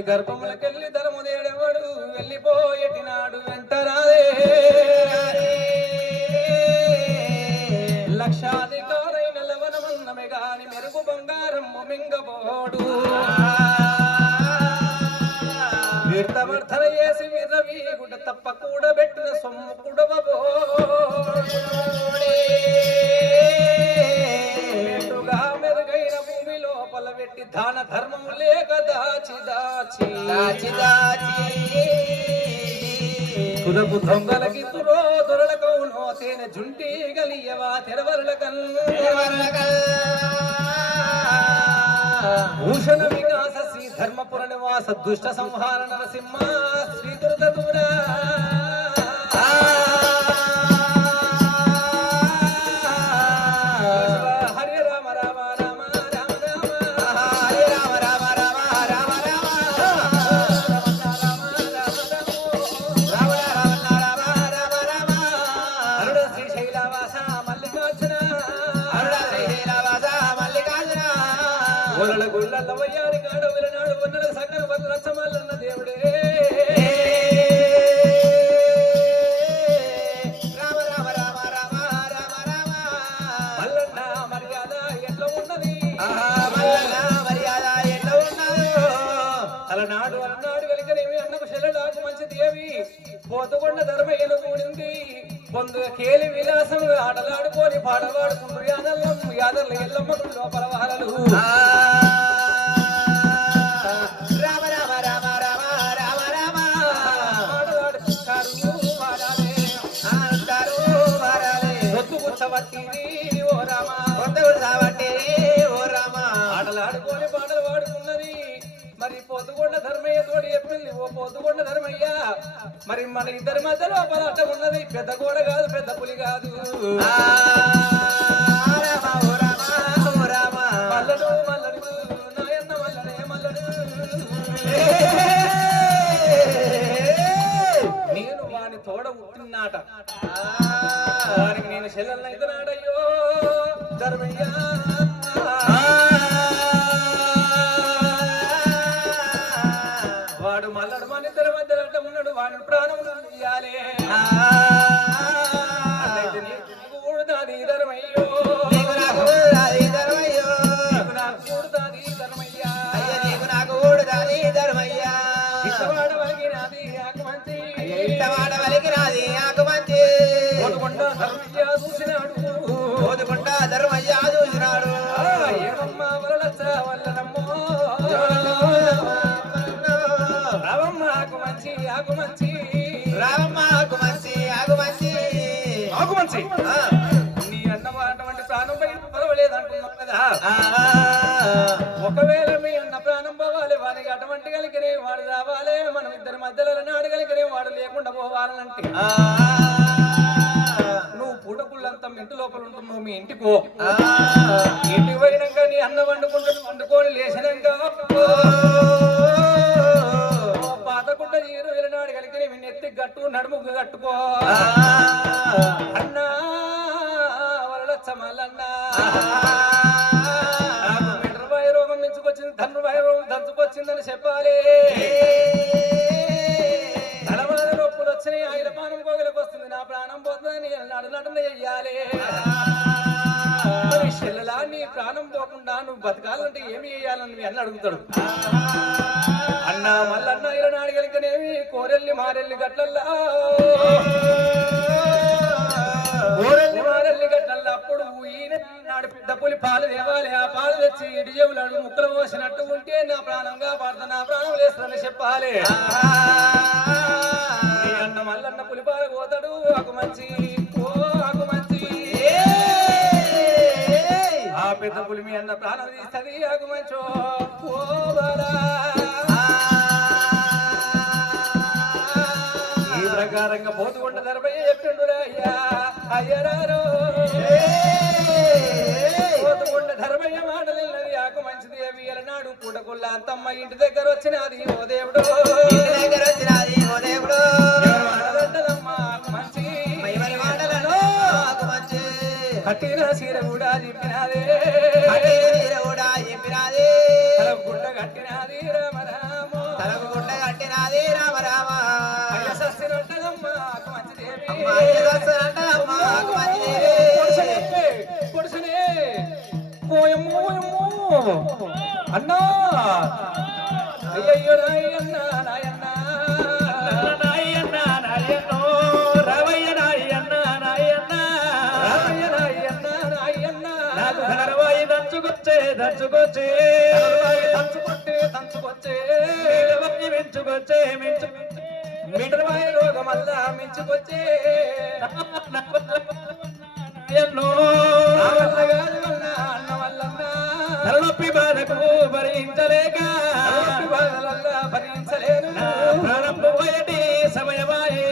తల్లి గర్భములకెళ్ళి ధర్మదేడెవడు వెళ్ళిపోయేటినాడు వెంటరాదే లక్షాధికారైన లవణమన్నమే గాని మెరుగు బంగారం మింగబోడు వీర్తవర్ధన చేసి విరవి గుడ తప్ప కూడబెట్టిన సొమ్ము కుడవబోడుగా మెరుగైన భూమి లోపల పెట్టి దాన ధర్మము లేక దాచి దాచి దాచి దాచి తులకు దొంగలకి తురో దొరలకౌనో తేనె జుంటి గలియవా తెరవరల భూషణ వికాస శ్రీ ధర్మపుర నివాస దుష్ట సంహార నరసింహ శ్రీ దుర్గదూరా హరి రామ రామ రామ రామ రామ హరి రామ రామ రామ రామ రామ రామ రామ రామ రామ అరుణ శ్రీశైలవాస మల్లికార్జున అరుణ శ్రీశైలవాస మల్లికార్జున గొల్లల గుళ్ళల వయ్యారి గాడ విలనాడు వన్నల సకల వరచమల్లన్న దేవుడే రామ రామ రామ రామ రామ రామ మల్లన్న మర్యాద ఎట్లా ఉన్నది మల్లన్న మర్యాద ఎట్లా ఉన్నది అలనాడు అన్నాడు కలిగనేమి అన్నకు చెల్లెడాకు మంచి దేవి పోతుకొండ ధర్మయ్యను కూడింది పొందు కేలి విలాసం ఆటలాడుకొని పాడవాడుకుంటూ యాదల్లం యాదర్ల ఎల్లమ్మ లోపల వారలు రామ రామ రామ రామ రామ రామ ఆటలాడుకుంటారు వారాలే ఆడతారు వారాలే ఒత్తు కూర్చోబట్టి ఓ రామ కొత్త కూర్చోబట్టి ఓ రామ ఆటలాడుకొని పాటలు పాడుకున్నది మరి పొద్దుగొండ ధర్మయ్య తోడు చెప్పింది ఓ పొద్దుగొండ ధర్మయ్య మరి మన ఇద్దరి మధ్యలో పదార్థ ఉన్నది పెద్ద గోడ కాదు పెద్ద పులి కాదు మల్లడు మల్లడు నాయన్న మల్లడే మల్లడు నేను వాని తోడ ఉట్టినాట వానికి నేను చెల్లెలనైతే నాడయ్యో ధర్మయ్య వాడు మల్లడు మన ఇద్దరి మధ్యలో ఉన్నాడు వాడి ప్రాణం ఇయ్యాలే కూడదాది ధర్మయ్యో నాకు కూడదాది ధర్మయ్యా నీకు నాకు కూడదాది ధర్మయ్యా ఇష్టవాడ వలిగినాది ఆకు మంచి ఇష్టవాడ వలిగినాది ఆకు మంచి ఓదుకొండ ధర్మయ్య చూసినాడు ఓదుకొండ ధర్మయ్య చూసినాడు ఏమమ్మ వరలచ్చ వల్లనమ్మో రావమ్మ ఆకు మంచి ఆకు మంచి రావమ్మ ఆకు మంచి ఆకు మంచి ఆకు మంచి నీ అన్నమ అటువంటి ప్రాణం పైన పర్వాలేదు అంటున్నాం కదా ఒకవేళ మీ అన్న ప్రాణం పోవాలి వానికి అటువంటి కలిగినే వాడు రావాలి మనం ఇద్దరి మధ్యలో నాడు కలిగినే వాడు లేకుండా పోవాలంటే నువ్వు పూటకుళ్ళంతా ఇంటి లోపల ఉంటున్నావు మీ ఇంటికి పో ఇంటికి పోయినాక నీ అన్న వండుకుంటుంది వండుకొని లేచినాక పాతకుంట నీరు వెళ్ళినాడు కలిగి నెత్తి గట్టు నడుముకు కట్టుకో అన్నా వరలచ్చ మల్లన్నా నాకు మిండ్రబాయ రోగం మించుకొచ్చింది ధనుర్బాయ రోగం దంచుకొచ్చిందని చెప్పాలి తలమాన నొప్పులు వచ్చినాయి ఆయన పానం కోగలకు వస్తుంది నా ప్రాణం పోతుందని నడనడన చెయ్యాలి చెల్లెలా నీ ప్రాణం పోకుండా నువ్వు బతకాలంటే ఏమి చేయాలని మీ అన్న అడుగుతాడు అన్న మల్లన్న ఇలా నాడిగలికనేవి కోరెల్లి మారెల్లి గట్లల్లా కోరెల్లి మారెల్లి గట్లల్లా అప్పుడు ఈయన నాడు పెద్ద పులి పాలు తేవాలి ఆ పాలు తెచ్చి ఇడి చెవులాడు ముక్కలు పోసినట్టు ఉంటే నా ప్రాణంగా పడతా నా ప్రాణం లేస్తుందని చెప్పాలి అన్న మల్లన్న పులి పాలు పోతాడు ఒక మంచి ఆకు మంచి ఆ పెద్ద పులి మీ అన్న ప్రాణం తీస్తుంది ఆకు మంచో ఈ ప్రకారంగా పోతుకొండ ధర్మయ్య చెప్పిండు అయ్యా అయ్యరారో పోతుకొండ ధర్మయ్య మాటలిన్నది ఆకు మంచిది అవి నాడు పూటకుల్ల అంతమ్మ ఇంటి దగ్గర వచ్చినది ఓ దేవుడు ఇంటి దగ్గర వచ్చినది ఓ దేవుడు ఆకు మంచి ఆకు మంచి కట్టిన చీర కూడా చెప్పినదే గుడ్డ కట్టినది రామ రామో పొడిసనే పోయమ్మో అన్నా అయ్యయ్యో నాయన్న నాయన్న నాయన్న నాయన్నో రావయ్య నాయన్న నాయన్న రావయ్య నాయన్న నాయన్న నాకు ధనరవాయి దంచుకొచ్చే దంచుకొచ్చే దంచుకొచ్చే మించుకొచ్చే మింటరవాయి రోగమల్లా మించుకొచ్చే ఎన్నో అన్న వల్లన్నా తలనొప్పి బాధకు భరించలేక భరించలేను ప్రాణం పోయటి సమయమాయే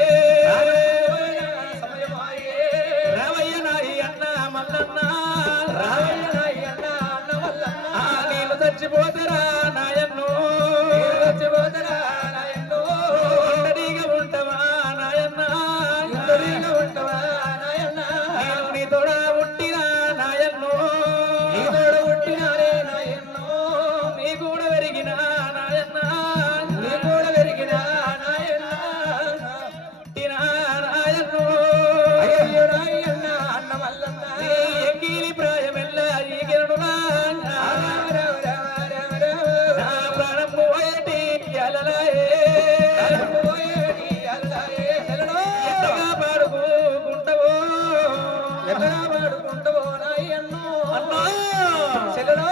రావయ్య నాయి అన్న మల్లన్న రావయ్య నాయి అన్న అన్న మల్లన్న నీళ్ళు చచ్చిపోతారా నాయన్నో చచ్చిపోతారా నాయన్నో ఇంటరీగా ఉంటావా నాయన్న ఇంటరీగా ఉంటావా నాయన్న నీ తోడ పుట్టినా నాయన్నో నీ తోడ పుట్టినారే నాయన్నో నీ కూడా పెరిగినా నాయన్న నీ కూడా పెరిగినా నాయన్న పుట్టినా నాయన్నో అయ్యో నాయన్న అన్న మల్లన్న నీ ఎంగిలి ప్రాయమెల్ల ఈ గిరణునా నా ప్రాణం పోయేటి అలలాయే ఎంతగా పాడుకుంటావో ఎంతగా పాడుకుంటావో నాయన్నో అన్నా చెల్లెలో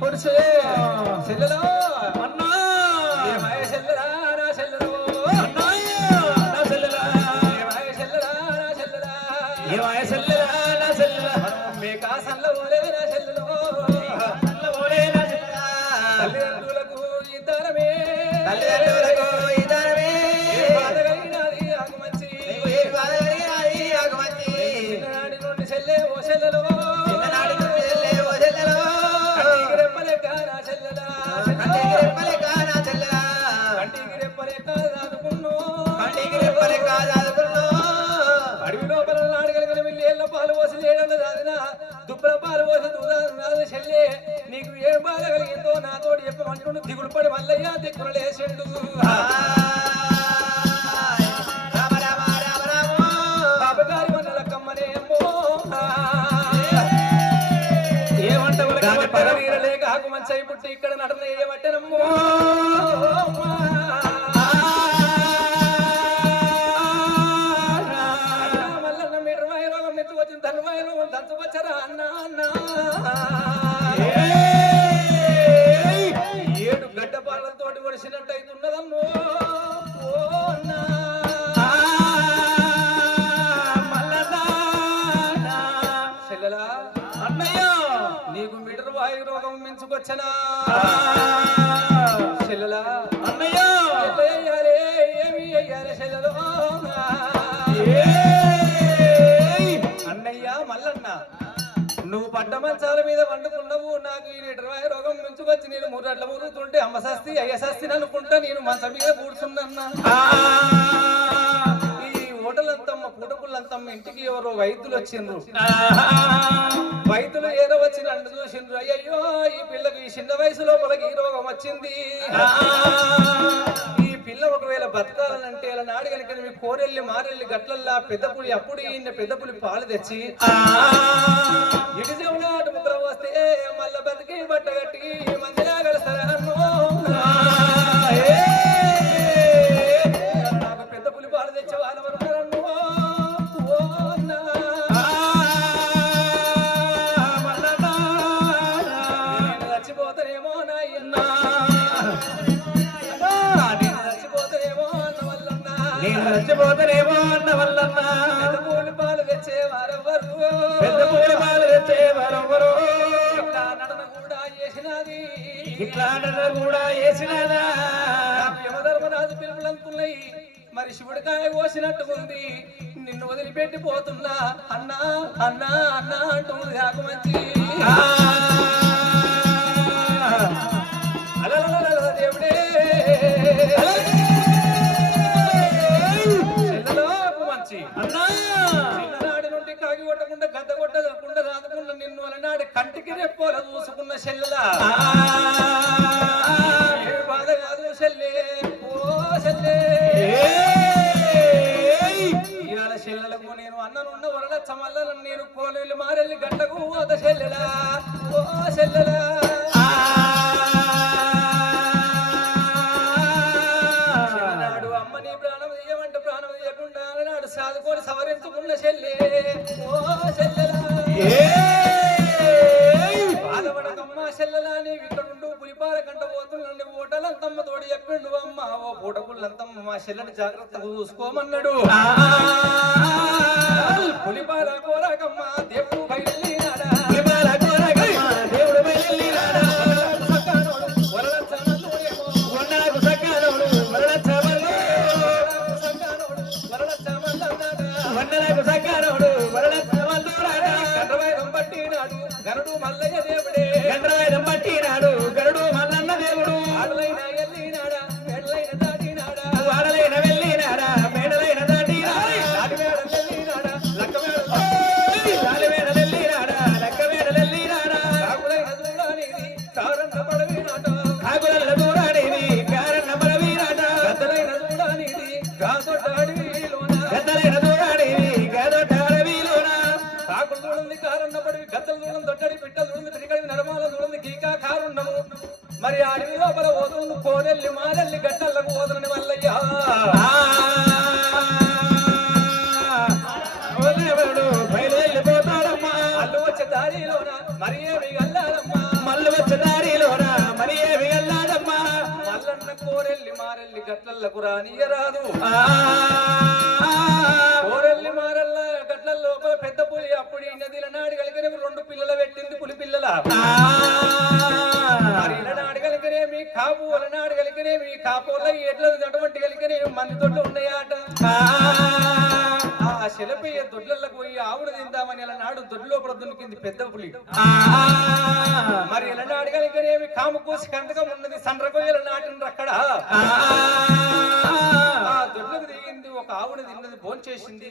పొడిసే చెల్లెలో అన్నా ఏమాయ చెల్లెలా నా చెల్లెలో అన్నా నా చెల్లెలా ఏమాయ చెల్లెలా నా చెల్లెలా ఏమాయ చెల్లెలా నా చెల్లెలా మేకా సల్ల ఓలే నా చెల్లెలో సల్ల ఓలే నా చెల్లెలా తల్లిదండ్రులకు ఇద్దరమే తల్లిదండ్రులకు ఇద్దరమే బాధ కలిగినది ఆకుమంచి బాధ కలిగినది ఆకుమంచి చిన్ననాడి నుండి చెల్లె ఓ చెల్లెలో చిన్ననాడి నుండి చెల్లె ఓ చెల్లెలో కంటికి రెప్పలేక నా చెల్లెలా కంటికి రెప్పలేక నా చెల్లెలా కంటికి రెప్పలేక దాదుకున్నో కంటికి రెప్పలేక దాదుకున్నో అడవి లోపల నాడగలిగిన వెళ్ళేళ్ళ పాలు పోసి లేడన్న దాదిన దుబ్బల పాలు పోసి దూదాదు చెల్లె నీకు ఏం బాధ కలిగిందో నాతోటి చెప్పమంటుడు దిగులు పడి మల్లయ్య దిక్కులు లేచెండు బాబగారి వన్నల కమ్మనేమో ఏమంట పరవీరలేక ఆకు మంచి పుట్టి ఇక్కడ నడన ఏమంటేనమ్మో మల్లన్న మీటర్ వాయి రోగం నెత్తు వచ్చింది ధనువాయి రోగం దంచవచ్చరా అన్న అన్న ఏడు గడ్డ పాలతోటి ఒడిసినట్టు అవుతున్నదన్నో చెల్లెలా అన్నయ్య నీకు మీటర్ వాయు రోగం మించుకొచ్చనా చెల్లెలా అన్నయ్య అయ్యారే ఏమి అయ్యారే చెల్లెలో అన్నయ్య మల్లన్న నువ్వు పడ్డ మంచాల మీద వండుకున్నావు నాకు ఈ లీటర్ వాయు రోగం మించుకొచ్చి నేను మూరట్ల మురుగుతుంటే అమ్మ సస్తి అయ్య సస్తిని అనుకుంటా నేను మంచం మీద కూర్చున్నా హోటలంతమ్మ పుటకులంతమ్మ ఇంటికి ఎవరో వైద్యులు వచ్చిండ్రు వైద్యులు ఏదో వచ్చి నన్ను చూసిండ్రు అయ్యయ్యో ఈ పిల్లకి ఈ చిన్న వయసులో మనకి ఈ రోగం వచ్చింది ఈ పిల్ల ఒకవేళ బతకాలనంటే అలా నాడు కనుక మీ కోరెల్లి మారెల్లి గట్లల్లా పెద్దపులి అప్పుడు ఈయన పెద్దపులి పాలు తెచ్చి ఇటు చెవులు అటు ముద్ర వస్తే మళ్ళా బతికి బట్ట కట్టి మందిలా కలుస్తారా నాకు పెద్ద పులి పాలు తెచ్చే వాళ్ళ వరకు చచ్చిపోతానేమో నాయన్నా నేను చచ్చిపోతానేమో అన్న వల్లన్నా పెద్ద పూలి పాలు తెచ్చేవారెవ్వరు పెద్ద పూలి పాలు తెచ్చేవారెవ్వరు ఇట్లా నడన కూడా చేసినది ఇట్లా నడన కూడా చేసినదా యమధర్మరాజు పిలుపులంతున్నాయి మరి శివుడికాయ కోసినట్టుకుంది నిన్ను వదిలిపెట్టి పోతున్నా అన్నా అన్నా అన్నా అంటుంది ఆకు మంచి దేవుడే మంచి అన్నా చిన్ననాడి నుండి కాగి కొట్టకుండా గద్ద కొట్టకుండా రాకుండా నిన్ను అలనాడు కంటికి రెప్పోల చూసుకున్న చెల్లెలా బాధ కాదు చెల్లె ఓ చెల్లె వరలచ్చ మల్ల నేను కోలు మారెల్లి గంటకు ఓద చెల్లెలా ఓ చెల్లెలా నాడు అమ్మ నీ ప్రాణం తీయమంటే ప్రాణం తీయకుండా నాడు సాదుకొని సవరించుకున్న చెల్లె ఓ చెల్లెలా బాధపడకమ్మ చెల్లెలా నీవు ఇక్కడుండు పులిపాల కంట పోతుండండి ఓటలంతమ్మ తోడు చెప్పిండు అమ్మ ఓ పూటకుళ్ళంతమ్మ మా చెల్లెని జాగ్రత్తగా చూసుకోమన్నాడు పులిపాల కోరకమ్మ దేవుడు బయలుదేరాడా పులిపాల కోరకమ్మ దేవుడు బయలుదేరాడా సక్కనోడు వరలచ్చమల్లుడేమో వన్నాకు సక్కనోడు సక్కనోడు వరలచ్చమల్లన్నాడా వన్నలకు సక్కనోడు వరలచ్చమల్లుడాడా గండ్రవాయిదం పట్టినాడు గరుడు మల్లయ్య దేవుడే గండ్రవాయిదం పట్టినాడు గరుడు మల్లన్న దేవుడు ఆడలైన ఎల్లినాడా మెడలైన దాటినాడా ఆడలైన వెళ్ళినాడా మెడలైన దాటినాడా లాలిమేడ వెళ్ళినాడా లాలిమేడ వెళ్ళినాడా లక్కమేడ వెళ్ళినాడా కాకులైన దూరానిది కారన్న పడవినాట కాకులైన దూరానిది కారన్న పడవినాట గద్దలైన దూరానిది గాదొడ్డ అడవిలోన గద్దలైన దూరానిది గాదొడ్డ అడవిలోన కాకులు దూడంది కారన్న పడవి గద్దలు దూడం దొడ్డడి పిట్టలు దూడంది పిడికడి నరమాల దూడంది కీకా కారుండము మరి అడవి లోపల ఓదుండు కోనెల్లి మారెల్లి గడ్డలకు ఓదలని మల్లయ్య బయలుపోతాడమ్మా అల్లు వచ్చే దారిలోన మరి ఏమి గల్లాడమ్మా మల్లు వచ్చే దారిలోన మరి ఏమి గల్లాడమ్మా మల్లన్న కోరెల్లి మారెల్లి గట్లకు రానియరాదు కోరెల్లి మారెల్ల గట్ల లోపల పెద్ద పులి అప్పుడు ఈ నదిల నాడి కలిగిన 2 పిల్లలు పెట్టింది పులి పిల్లల కలిగినేమి కాపుల నాడు కలిగినేమి కాపుల ఎడ్ల అటువంటి కలిగినేమి మంది దొడ్లు ఉన్నాయాట ఆ శిలపయ్య దొడ్లకు పోయి ఆవుడు తిందామని ఇలా నాడు దొడ్డు లోపల దునికింది పెద్ద పులి మరి ఇలా నాడు కలిగినేమి కాము కోసి కందకం ఉన్నది సండ్రకొయ్యల నాటిన అక్కడ ఆ దొడ్లకు దిగింది ఒక ఆవుని తిన్నది భోంచేసింది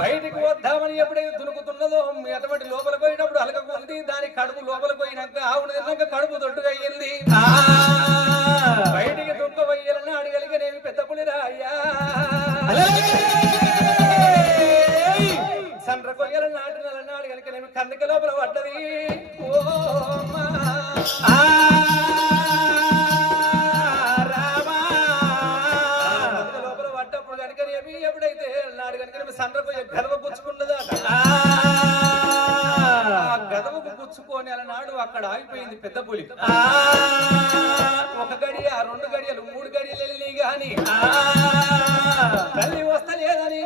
బయటికి వద్దామని ఎప్పుడైతే దునుకుతున్నదో అటువంటి లోపల పోయినప్పుడు అలకపోయింది దాని కడుపు లోపల పోయినాక ఆవుని తిన్నాక కడుపు దొడ్డుగా అయ్యింది బయటికి దుఃఖ వయ్యాలని అడగలిగనేమి పెద్ద పులిరా అయ్యా సండ్ర కొయ్యల నాటిన అడగలిగనేమి కందక లోపల పడ్డది ఓ లోపల పడ్డప్పుడు కనుకనేమి ఎప్పుడైతే నాడు కనుక సండ్ర కొయ్య గదవ పుచ్చుకున్నదట గదవకు పుచ్చుకొని అలనాడు అక్కడ ఆగిపోయింది పెద్ద పులి ఒక గడియ 2 గడియలు 3 గడియలు వెళ్ళి గాని తల్లి వస్తలేదని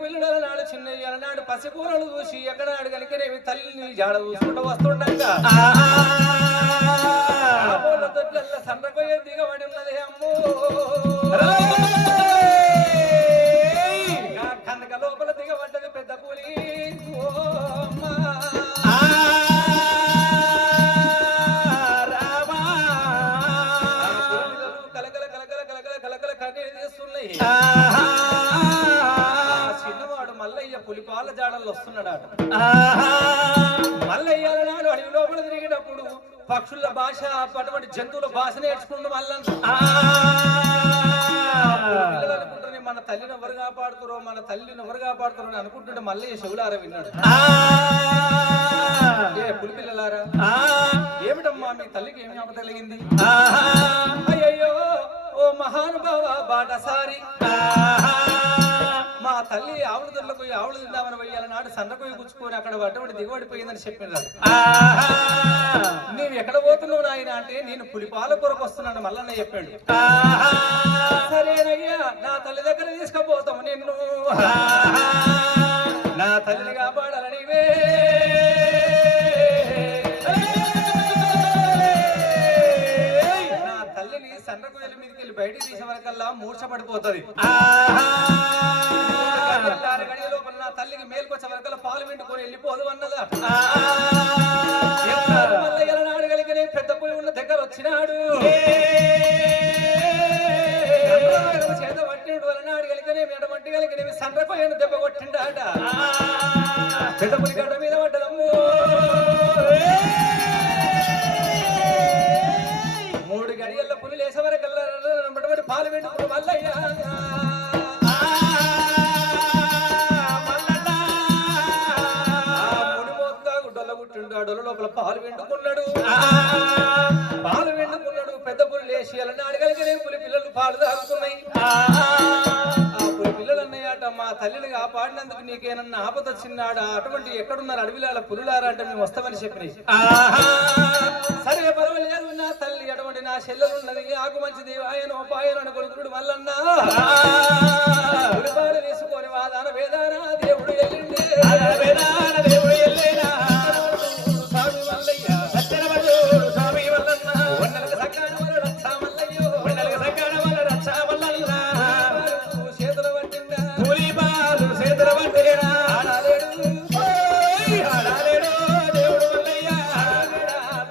పిల్లల నాడు చిన్న అలనాడు పసిపూరలు చూసి ఎక్కడ నాడు కనుకనేవి తల్లిని జాడ చూసుకుంటూ వస్తుండగా తొట్ల సండ్రపోయే దిగబడి ఉన్నది అమ్మో కనక లోపల దిగబడ్డది పెద్ద పులి ఓ చిన్నవాడు మల్లయ్య పులిపాల జాడల్లో వస్తున్నాడు మల్లయ్య నాడు అడవి లోపల తిరిగేటప్పుడు పక్షుల భాష అటువంటి జంతువుల భాష నేర్చుకుంటూ మల్లన్న పిల్లలు అనుకుంటారు మన తల్లిని ఎవరు కాపాడుతారో మన తల్లిని ఎవరు కాపాడుతారో అని అనుకుంటుంటే మల్లయ్య చెవులారా విన్నాడు ఏ పులి పిల్లలారా ఏమిటమ్మా మీ తల్లికి ఏమి ఆపద కలిగింది అయ్యో ఓ మహానుభావ బాటసారి మా తల్లి ఆవుల దొడ్లకు పోయి ఆవులు తిందామని పోయాల నాడు సన్నకొయ్యి గుచ్చుకొని అక్కడ అటువంటి దిగబడిపోయిందని చెప్పినారు నీవు ఎక్కడ పోతున్నావు నాయన అంటే నేను పులిపాల కొరకు వస్తున్నాను మల్లన్న చెప్పాడు సరేనయ్యా నా తల్లి దగ్గర తీసుకుపోతాము నిన్ను నా తల్లిని కాపాడాలని నా తల్లిని సన్నకొయ్యల మీదకి వెళ్ళి బయటికి తీసే వరకల్లా మూర్ఛపడిపోతుంది లోపల నా తల్లికి మేలుకొచ్చే వరకల్లా పాలు వెంటుకొని వెళ్ళిపోదు అన్నదా మల్లయ్య నాడు కలిగిన పెద్ద పులి ఉన్న దగ్గర వచ్చినాడు చేత పట్టినడు అలనాడు కలిగిన ఎడమట్టి కలిగిన సండ్రకొయ్యను దెబ్బ కొట్టిండాట పెద్ద పులి గడ్డ మీద పడ్డదమ్ము 3 గడియల్లో పులి లేసే వరకల్లా పాలు వెంటుకుని మల్లయ్య మల్లన్న పాలు వెండుకున్నాడు పెద్ద పులి లేచి అలా అడగలిగిన పులి పిల్లలు పాలు తాగుతున్నాయి ఆ పులి పిల్లలు అన్నయ్యట మా తల్లిని కాపాడినందుకు నీకేనన్నా ఆపద వచ్చినాడా అటువంటి ఎక్కడున్నారు అడవిలాల పులులారా అంటే మేము వస్తామని చెప్పినాయి సరే పర్వాలేదు నా తల్లి అటువంటి నా చెల్లెలు ఉన్నది ఆకు మంచిది ఆయన ఉపాయన కొడుకుడు మల్లన్నా పులిపాలు తీసుకొని వాదాన వేదాన దేవుడు వెళ్ళింది దేవుడు వెళ్ళేనా స్వామి మల్లయ్య స్వామి మల్లన్న వండలకు సకాన వల్ల రక్షా మల్లయ్యో వండలకు సకాన వల్ల రక్షా మల్లన్న చేతుల పట్టిందా పులిపాలు చేతుల పట్టినా ఆడాలేడు దేవుడు మల్లయ్య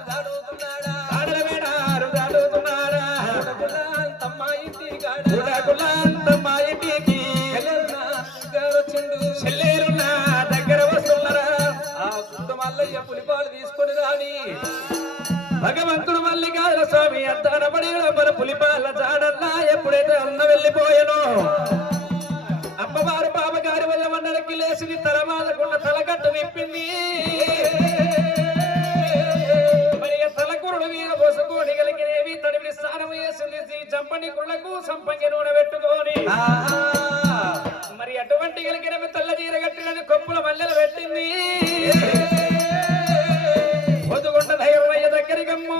దాడుతున్నాడా ఆడలవేడారు దాడుతున్నాడా తమ్మ ఇంటి తమ్మ ఇంటికి చెల్లేరున్నా దగ్గర వస్తున్నారా ఆ గుడ్డ మల్లయ్య పులిపాలు తీసుకొని రాని భగవంతుడు మల్లికార్జున స్వామి అంతనబడి మన పులిపాల జాడల్లా ఎప్పుడైతే అన్న వెళ్ళిపోయానో అమ్మవారు బాబగారి వల్ల మండలికి లేచి తలమాలకుండా తలగట్టు విప్పింది మరి తలకురుడు మీద పోసుకొని కలిగినేవి తడివి స్నానం వేసింది చంపని కుళ్ళకు సంపంగి నూనె పెట్టుకొని మరి అటువంటి కలిగిన తెల్ల చీర కట్టినది కొప్పుల మల్లెలు పెట్టింది పొద్దుగుంట దైవమయ్య దగ్గరికమ్మో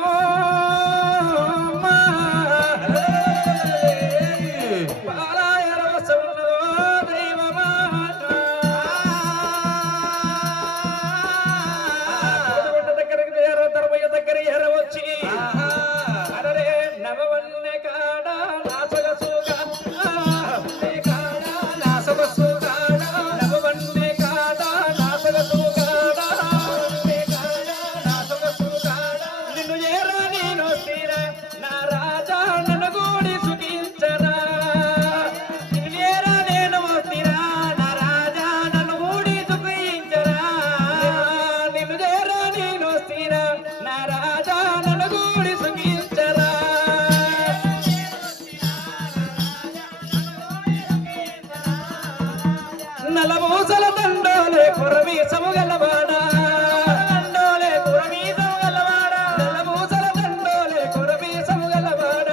పొద్దుగుంట దగ్గరికి ధర్మయ్య దగ్గర ఎర వచ్చి అరే నవవల్లే కాడ నాసగసుగా నలమూసల దండోలే కురవి సముగలవాడ దండోలే కురవి సముగలవాడ నలమూసల దండోలే కురవి సముగలవాడ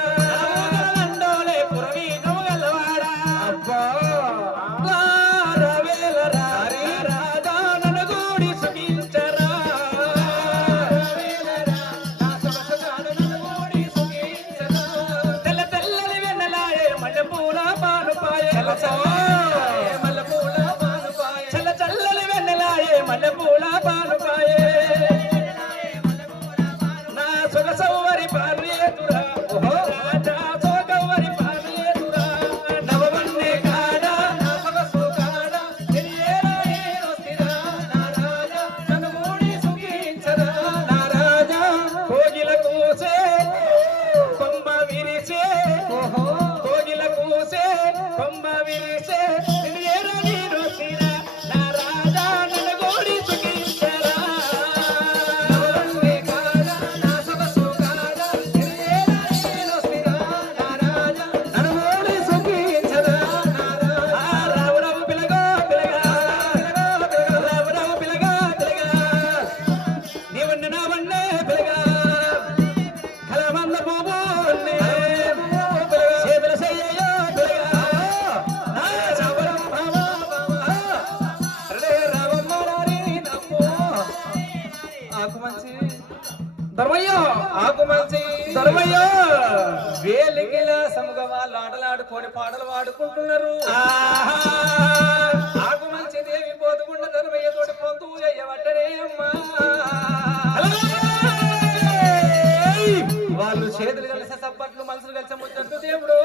దండోలే కురవి సముగలవాడ అబ్బా రావేల రారి రాజా ననగూడి సుఖించరా నా సొగసుగాడు ననగూడి సుఖించరా తెల్ల తెల్లని వెన్నలాయే మల్లెపూల పానుపాయే మల్లెపూల పానుపాయే నా సొగసవ్వరి పార్యేతురా రాజా సోగవ్వరి పార్యేతురా నవవన్నే కాడ నా సొగసు కాడ నా రాజా నన్ను మూడి సుఖించరా నా రాజా కోగిల కూసే కొమ్మ విరిసే కోగిల కూసే కొమ్మ విరిసే వేలిగిల సముగ వాళ్ళు ఆటలాడుకొని పాటలు పాడుకుంటున్నారు ఆకు మంచి దేవి పోతుకుండా ధర్మయ్య తోటి పొందు అయ్యవట్టనే అమ్మా వాళ్ళు చేతులు కలిసి సప్పట్లు మనసులు కలిసి ముచ్చట్టు దేవుడు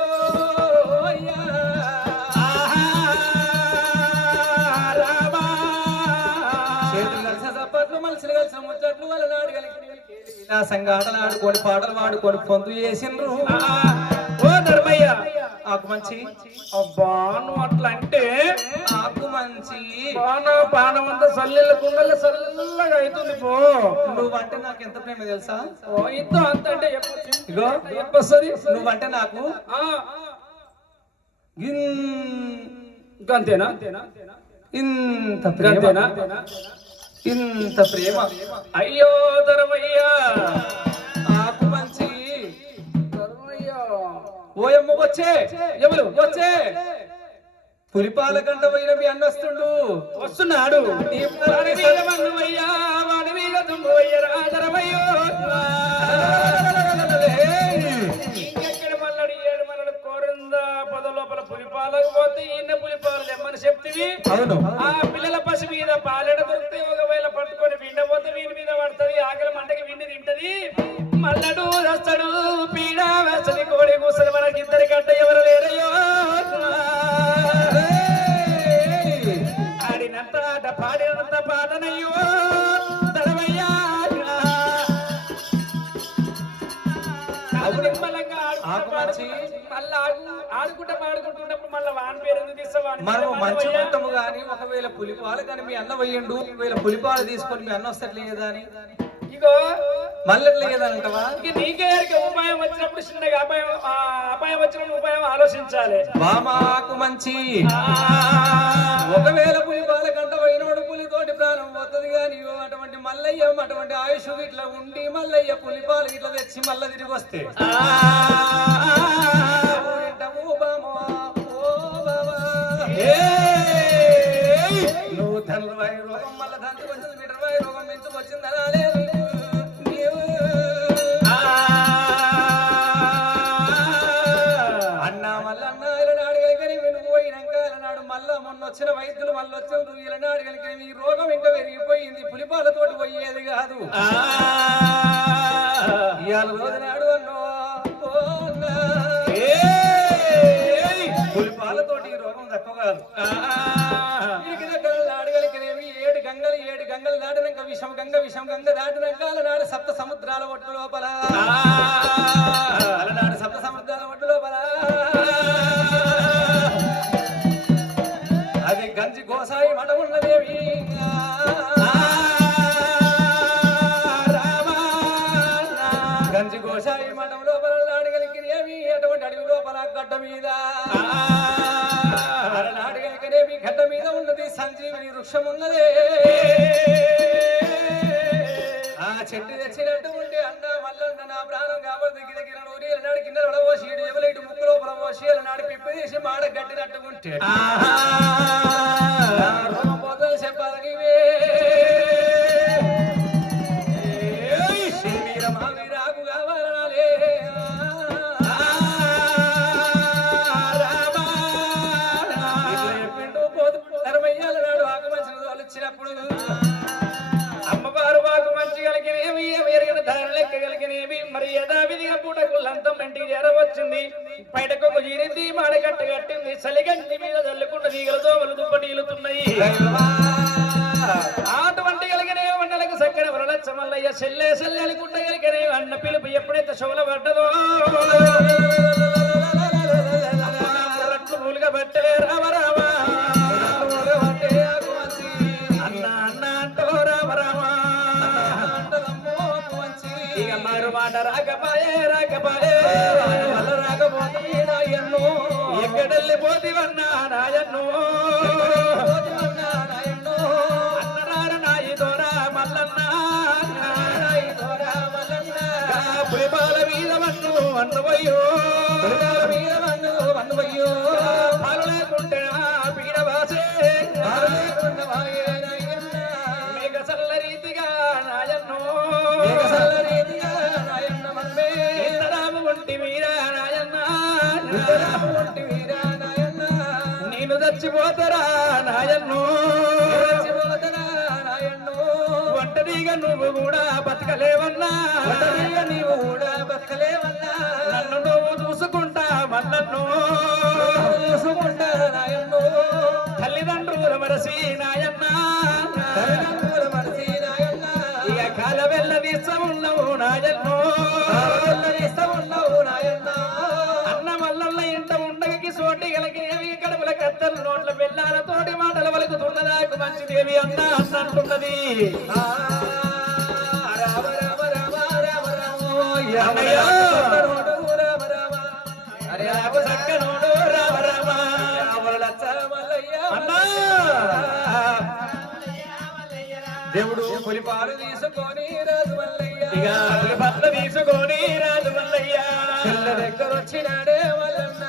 చేతులు కలిసి సప్పట్లు మనసులు కలిసి ముచ్చట్లు వాళ్ళ నాడు కలిగి సంఘాటలు ఆడుకొని పాటలు పాడుకొని పొందు చేసిండ్రు ఓ ధర్మయ్య ఆకు మంచి అబ్బా నువ్వు అట్లా అంటే ఆకు మంచి పానం అంతా సల్లెల కుండల సల్లగా అవుతుంది పో నువ్వంటే నాకు ఎంత ప్రేమ తెలుసా ఓ ఇంత అంత అంటే ఇగో ఎప్పొస్తుంది నువ్వంటే నాకు ఇంతేనా ఇంత ప్రేమనా ఇంత ప్రేమ అయ్యో ధర్మయ్యా ఆకు మంచి ఓయమ్మ వచ్చే ఎవరు వచ్చే పులిపాల గంట పోయిన మీ అన్న వస్తుండు వస్తున్నాడు ఇంకెక్కడ మల్లడి ఏడు మల్లడు కోరింద పద లోపల పులిపాలకు పోతే ఈయన పులిపాలు తెమ్మని చెప్తివి అవును ఆ పిల్లల పసి మీద పాలెడ దొరికితే ఒకవేళ పట్టుకొని విండపోతే వీని మీద పడుతుంది ఆకలి మంటకి విండి తింటది మల్లడు వస్తాడు పీడ వేసని కోడి కూసని మనకి ఇద్దరి గంట ఎవరు లేరయ్యో ఆడినంత ఆట పాడినంత పాటనయ్యో తడవయ్యా ఆడుకుంటా పాడుకుంటున్నప్పుడు మళ్ళీ వాని పేరు ఎందుకు తీస్తావాని మనం మంచి మొత్తము గాని ఒకవేళ పులిపాలు కానీ మీ అన్న వయ్యండు ఒకవేళ పులిపాలు తీసుకొని మీ అన్న వస్తట్లేదా అని ఇగో మళ్ళెట్లేదంటవా ఇక నీకే ఉపాయం వచ్చినప్పుడు చిన్నగా అపాయం వచ్చినప్పుడు ఉపాయం ఆలోచించాలి మామాకు మంచి ఒకవేళ పులిపాల కంట పోయినోడు పులితోటి ప్రాణం పోతుంది కానీ అటువంటి మల్లయ్య అటువంటి ఆయుష్ ఇట్లా ఉండి మల్లయ్య పులిపాలు ఇట్లా తెచ్చి మళ్ళా తిరిగి వస్తే నువ్వు ధనుర్వాయు రోగం మళ్ళా ధనుకు వచ్చింది మీటర్వాయు రోగం పెంచుకు వచ్చింది అనాలే అన్నా మళ్ళీ అన్న ఇలనాడు కలికని వినిపోయినాక ఇలనాడు మళ్ళా మొన్న వచ్చిన వైద్యులు మళ్ళీ వచ్చారు ఇలనాడు కలికని ఈ రోగం ఇంకా పెరిగిపోయింది పులిపాలతోటి పోయేది కాదు ఇవాళ రోజునాడు అన్నో పులిపాలతోటి ఈ రోగం తక్కువ కాదు ఏడు గంగలు దాటినాక విషం గంగ దాటినాక అలనాడు సప్త సముద్రాల ఒట్టు లోపల అలనాడు సప్త సముద్రాల ఒట్టు లోపల అది గంజి గోసాయి మఠ ఉన్నదేవి గంజి గోసాయి మఠం లోపల నాడుగలికినేమి అటువంటి అడవి లోపల గడ్డ మీద నాడుగలికినేమి గడ్డ మీద ఉన్నది సంజీవిని వృక్షం ఉన్నదే ఆ చెట్టు తెచ్చినట్టు ఉంటే అన్న మల్లన్న నా ప్రాణం కాబట్టి దగ్గర నూరి నాడు కింద పడవోసి ఇటు ఎవరైటు ముక్కు లోపల పోసి నాడు పిప్పి తీసి మాడ గట్టినట్టు ఉంటే పోతలు చెప్పాలి శ్రీవీరమావిరాకు కావాలే చెప్పిండు పోతు ధర్మయ్యాల నాడు ఆకు మంచి వాళ్ళు వచ్చినప్పుడు అమ్మవారు వాకు మంచి కలిగినేవి ఎరిగిన ధర లెక్క కలిగినేవి మరి యథావిధిగా పూటకులంతా ఇంటికి చేరవచ్చింది బయటకు ఒక జీరింది మాడగట్ట కట్టింది చలిగంటి మీద చల్లుకున్న తీగలతో వాళ్ళు దుప్పటీలుతున్నాయి అటువంటి కలిగినే వండలకు చక్కని వరలచ్చ మల్లయ్య చెల్లె అనుకుంట కలిగినే అన్న పిలుపు ఎప్పుడైతే షోల పడ్డదో పూలుగా పట్టే రామ రామ అన్న అన్న అంటో రామ రామ ఇక మారు మాట రాకపోయే రాకపోతే నాయన్ను ఎక్కడెళ్ళి పోతివన్నా నాయన్ను అన్నరారు నాయి దోరా మల్లన్న పులిపాల మీద వన్నువయ్యో పాలు లేకుంటే పీడ వాసే మేఘ సల్ల రీతిగా నాయన్ను ఇంతరాము ఒంటి వీరా నాయన్న నేను చచ్చిపోతారా నాయన్ను ఒంటరిగా నువ్వు కూడా బతకలేవన్నా నన్ను నువ్వు చూసుకుంటా మన్నన్ను తల్లిదండ్రుల మరసి నాయన్న ఇక కాల వెళ్ళ తీసమున్నావు నాయన్ను అన్న మల్లల్ల ఇంట ఉండగకి సోటి గలకి కడుపుల కత్తలు నోట్ల బెల్లాలతోటి మాటల వలకు దున్నదాకు మంచిదేవి అన్న అంటున్నది రామ రామ రామ రామ రామ అరే రామ చక్కనోడు రామ రామ రాముల లచ్చ మల్లయ్య అన్నా దేవుడు పులిపాలు తీసుకొని రాజు మల్లయ్య ఇక పులిపాలు తీసుకొని రాజు మల్లయ్య చెల్ల దగ్గర వచ్చినాడే మల్లన్న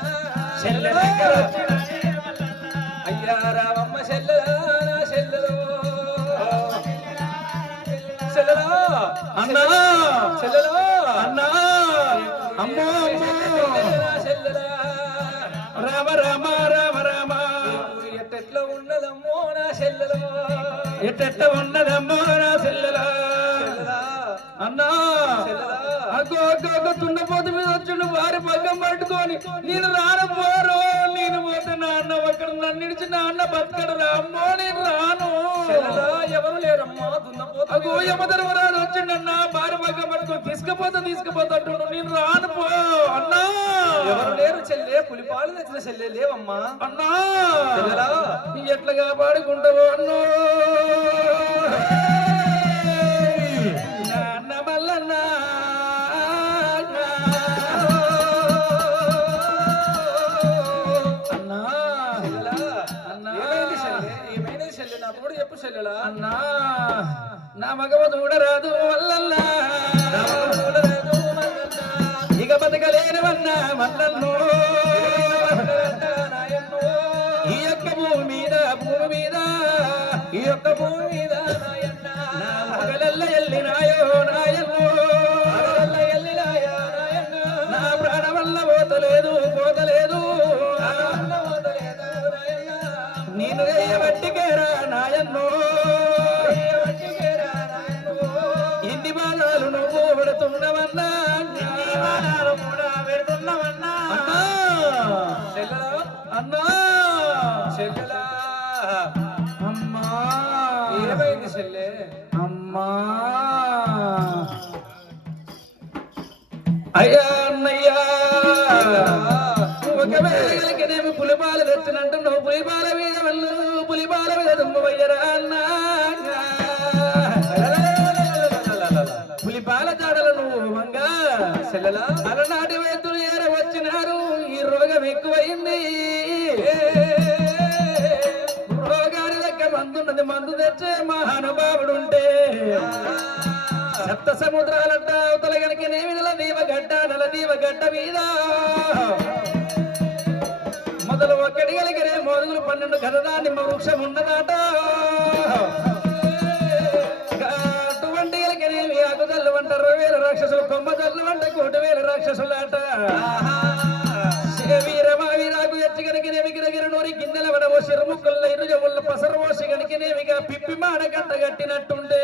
చెల్ల దగ్గర వచ్చినాడే అయ్యా రామమ్మ చెల్లెలా నా చెల్లెలో చెల్లెలా అన్నా చెల్లెలో అన్నా అమ్మో చెల్లెలా రామ రామ రామ రామ ఎట్టెట్లా ఉన్నదమ్మో నా చెల్లెలో ఎట్ట ఉన్నదమ్మో నా చెల్లెలా అన్నా అగ్గో అగ్గో అగ్గో తున్నపోతు మీద వచ్చి వారి పగ్గం పట్టుకొని నేను రానపోరు నేను పోతే నా అన్న అక్కడ నన్ను ఇడిచి నా అన్న బతకడు రామ్మో నేను రాను ఎవరు లేరమ్మా దున్నపోతు అగో యమధర్మరాజు వచ్చిండన్నా భార్య పగ్గం పట్టుకొని తీసుకుపోతా నేను రాను పో అన్నా ఎవరు లేరు చెల్లె పులిపాలు తెచ్చిన చెల్లె లేవమ్మా అన్నా చెల్లెలా ఎట్లా కాపాడుకుంటావో అన్నో నాన్న మల్లన్నా అన్నా ఏమైంది చెల్లె ఏమైంది చెల్లె నా తోడు చెప్పు చెల్లెలా అన్నా నా మగవ చూడరాదు వల్లల్లా ఇక బతకలేనివన్నా మల్లన్నో ఈ యొక్క భూమి మీద ఈ యొక్క భూమి మీద నా మగలల్ల ఎల్లినాయో నాయన్నో నా ప్రాణం వల్ల పోతలేదు నేను వేయబట్టికేరా నాయన్నో ఎన్ని బాణాలు నువ్వు పెడుతున్నవన్నా అన్నా చెల్లెలా అమ్మా ఏమైంది చెల్లె అమ్మా అయ్యా అన్నయ్యా ఒకవేళ పులిపాలు తెచ్చినట్టు నువ్వు పులిపాల మీద వెళ్ళు పులిపాల మీద దుమ్మయ్యరా అన్నా పులిపాల జాడలు నువ్వు మంగా చెల్లెలా అలనాటి వైద్యులు ఏర వచ్చినారు ఈ రోగం ఎక్కువైంది రోగాని దగ్గర మందున్నది మందు తెచ్చే మహానుభావుడుంటే సప్త సముద్రాలంట అవతల గనక నేమినల దీవగడ్డ మీద మొదలు ఒక్కడి కలిగిరే మొదలు 12 గదదా నిమ్మ వృక్షం ఉన్నదాట అటువంటి కలిగినేవి ఆకుదల్లు వంట 20,000 రాక్షసులు కొమ్మదల్లు వంట 1,000 రాక్షసులాట వీరమావీరాకు ఎచ్చి గనకనేవి గిరగిర నోరి గిన్నెల వడవో శిరముక్కుల్ల ఇరుజముల్ల పసరవోసి గనకనేవిగా పిప్పి మాడ గంట కట్టినట్టుండే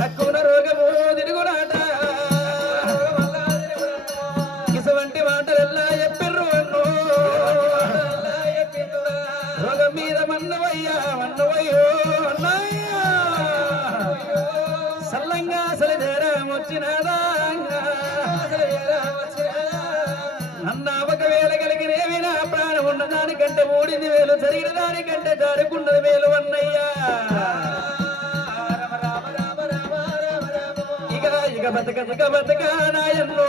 తక్కువ రోగము తిరుగునాట ఇటువంటి మాటలెల్లా చెప్పిర్రు అన్నో రోగం మీద మన్నవయ్యో అన్నయ్యా సల్లంగా అసలు ధైర్యం వచ్చినాదా అన్న ఒకవేళ కలిగినేవి నా ప్రాణం ఉన్న దానికంటే 3,000 జరిగిన దానికంటే జారుకున్నది మేలు అన్నయ్యా ఇక బతక నాయన్నో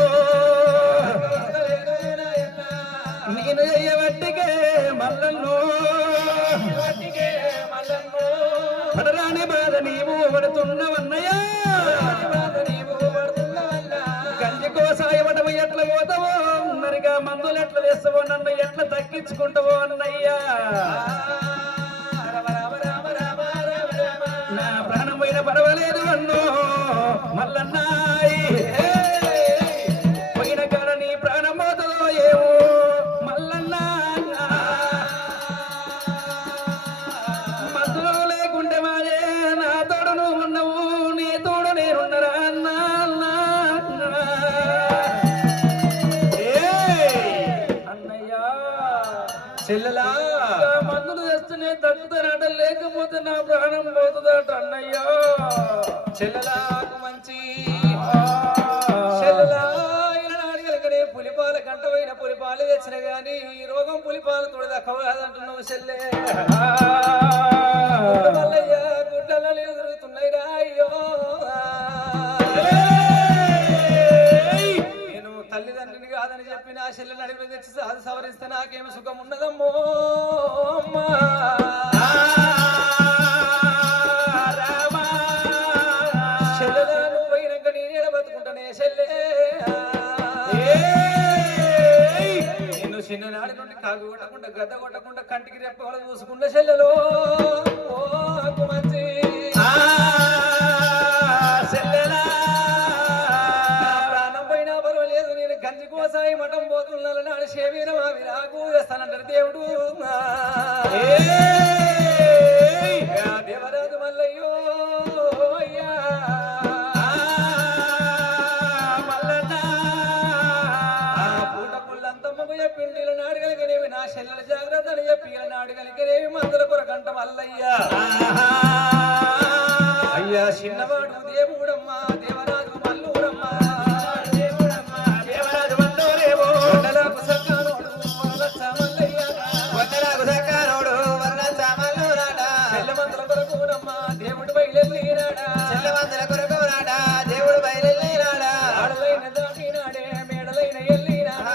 నేను అయ్యబట్టికే మల్లన్నో పడరాని బాధ నీవు పడుతున్నవన్నయ్యా గంజి కోసాయవటము ఎట్లా పోతావో మరిగా మందులు ఎట్లా వేస్తావో నన్ను ఎట్లా తగ్గించుకుంటావో అన్నయ్యా నా ప్రాణం పోయిన పర్వాలేదు అన్నో మల్లన్నాయి పోయిన కాడ నీ ప్రాణం పోతుందో ఏమో మల్లన్నా మందులో లేకుంటే మాదే నా తోడు నువ్వు ఉన్నావు నీ తోడు నేనున్నరా అన్నా అన్నయ్యా చెల్లెలా మందులు తెస్తూనే తగ్గుతానట లేకపోతే నా ప్రాణం పోతుందట అన్నయ్యా చెల్లెలకు మంచి చెల్లెలా ఇలాగలగనే పులిపాల గంట పోయిన పులిపాలు తెచ్చిన గాని ఈ రోగం పులిపాలు తోడు దక్కవ కాదంటున్నావు చెల్లె మల్లయ్య గుడ్డలు ఎదురుతున్నాయి రా అయ్యో నేను తల్లిదండ్రిని కాదని చెప్పి నా చెల్లెని అడిగి తెచ్చి అది సవరిస్తే నాకేమి సుఖం ఉన్నదమ్మో అమ్మా చిన్ననాడి నుండి కాగు కొట్టకుండా గద్ద కొట్టకుండా కంటికి రెప్ప చూసుకున్న చెల్లెలో ఓ మంచి ప్రాణం పోయినా పర్వాలేదు నేను గంజి కోసాయి మఠం పోతున్నాను నాడు శేవీరం అవి రాకు వేస్తానంటారు దేవుడు దేవరాజు మల్లయ్యో అయ్యా పిండిల నాడుగలిగినేవి నా చెల్లెల జాగ్రత్త అని చెప్పి నాడుగలిగినేవి మందుల కొరకంట మల్లయ్యా అయ్యా చిన్నవాడు దేవుడమ్మా దేవరాజు మల్లూరమ్మా దేవరాజు మల్లూరేమో వందలకు సక్కానోడు వర్ణచ్చ మల్లయ్యా చెల్ల మందుల కొరకునమ్మా దేవుడు బయలుదేరినాడా ఆడలైన దాటినాడే మేడలైన ఎల్లినాడా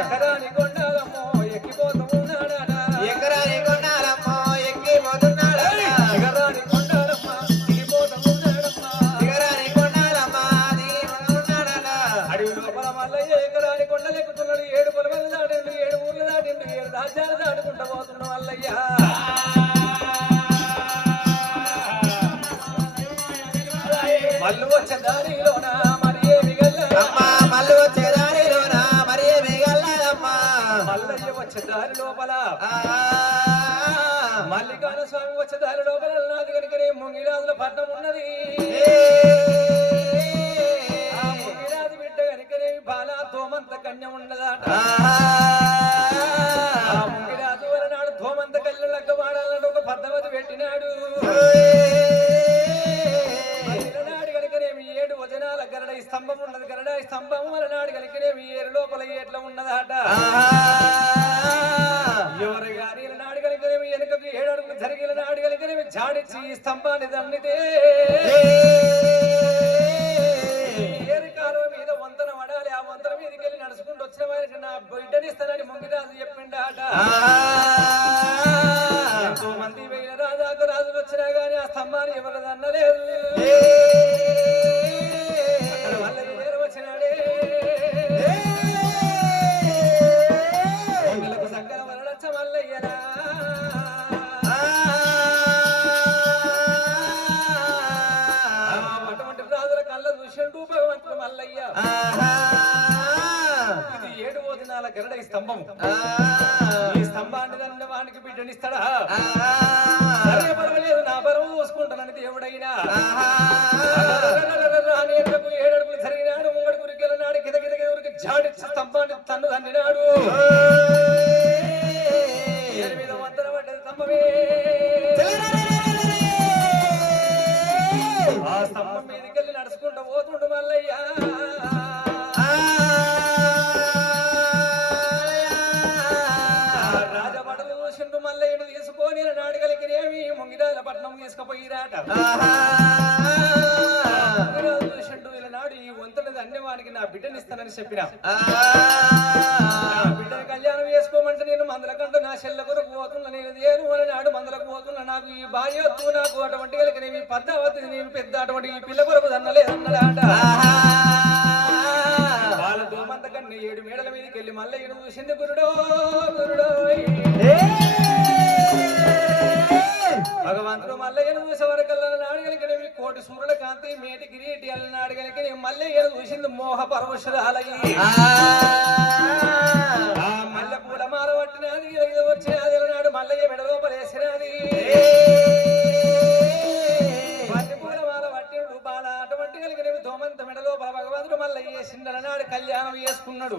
ఎకరాని కొండాలమ్మో ఎక్కిపోతూ ఉన్నాడా ఎకరాని కొండాలమ్మా దిగిపోతూ ఉన్నాడమ్మా అడవి లోపల మల్లయ్య ఎకరాని కొండలెక్కుతున్నాడు 7 పొలములు దాటిండు 7 ఊర్లు దాటిండు 7 రాజ్యాలు దాటుకుంటూ పోతున్న మల్లయ్య మల్లు వచ్చే దారిలోన మరి ఏమి మల్లయ్య వచ్చే దారి లోపల మల్లికార్జున స్వామి వచ్చే దారి లోపల నాది కనుకనే ముంగిరాజుల పట్నం ఉన్నది ఆ ముంగిరాజు బిడ్డ కనుకనే బాల ధోమంత కన్య ఉన్నదట ఆ ముంగిరాజు నాడు ధోమంత కళ్ళ వాడాలని ఒక పద్ధతి పెట్టినాడు నాడు కనుకనేమి 7 వచనాల గరడాయి స్తంభం ఉన్నది గరడాయి స్తంభం వల్ల నాడు కనుకనేమి 7 లోపల ఎట్లా ఉన్నదట ఎవరు గారి నాడు కనుకనేమి వెనుకకు 7 అడుగులు జరిగిన నాడు కనుకనేమి జాడిచ్చి స్తంభాన్ని దన్నితే ఏరు కాలువ మీద వంతన పడాలి ఆ వంతన మీదకి వెళ్ళి నడుచుకుంటూ వచ్చిన వారికి నా బిడ్డనిస్తానని ముంగిరాజు చెప్పిండాట ఎంతో మంది వేల రాజాకు రాజులు వచ్చినా గాని ఆ స్తంభాన్ని ఎవరు దన్నలేదు మల్లయ్య వేరు వచ్చినాడే కొండలకు సంకల వరడచ్చ మల్లయ్యనా అటువంటి రాజుల కళ్ళ చూసిండు భగవంతుడు మల్లయ్య ఇది 7 వచనాల గరడై స్తంభం ఈ స్తంభాన్ని దన్న వానికి బిడ్డనిస్తాడా సరే పర్వాలేదు నా పరము చూసుకుంటానని దేవుడైనా రాని ఎంతకు 7 అడుగులు జరిగినాడు ముంగడు గురికెళ్ళనాడు కిద కిద ఊరికి జాడిచ్చి స్తంభాన్ని తన్ను తండినాడు 8 వందల పడ్డది స్తంభమే ఆ స్తంభం మీదకెళ్ళి నడుచుకుంటూ పోతుండు మల్లయ్య రాజబడలు చూసిండు మల్లయ్యను తీసుకొని నాడుగలిగినేమి ముంగిరాల పట్నం తీసుకుపోయిరాట చూసిండు ఇలా నాడు ఈ వంతునది అన్యవానికి నా బిడ్డనిస్తానని చెప్పిన బిడ్డని కళ్యాణం చేసుకోమంటే నేను మందల కంటూ నా చెల్ల కొరకు పోతున్నా నేను దేను అని నాడు మందలకు పోతున్నా నాకు ఈ భార్యత్తు నాకు అటువంటి కలిగినవి పద్మావతి నేను పెద్ద అటువంటి ఈ పిల్ల కొరకు దన్నలేదన్నాడాట వాళ్ళ దోమంత కన్నా 7 మేడల మీదకి వెళ్ళి మల్లయ్యను చూసింది గురుడో భగవంతుడు మల్లయ్యను చూసే వరకల్లా నాడుగలిగినవి 1 కోటి సూర్యుల కాంతి మేటి కిరీటి అల్లనాడుగలిగి మల్లయ్యను చూసింది మోహ పరవశురాలయ్యి ఆ మల్లె పూల మాల పట్టినది వచ్చినది నాడు మల్లయ్య మెడలో పడేసినది మల్లె పూల మాల పట్టిండు బాల అటువంటి కలిగినవి దోమంత మెడలో భగవంతుడు మల్లయ్య నాడు కళ్యాణం చేసుకున్నాడు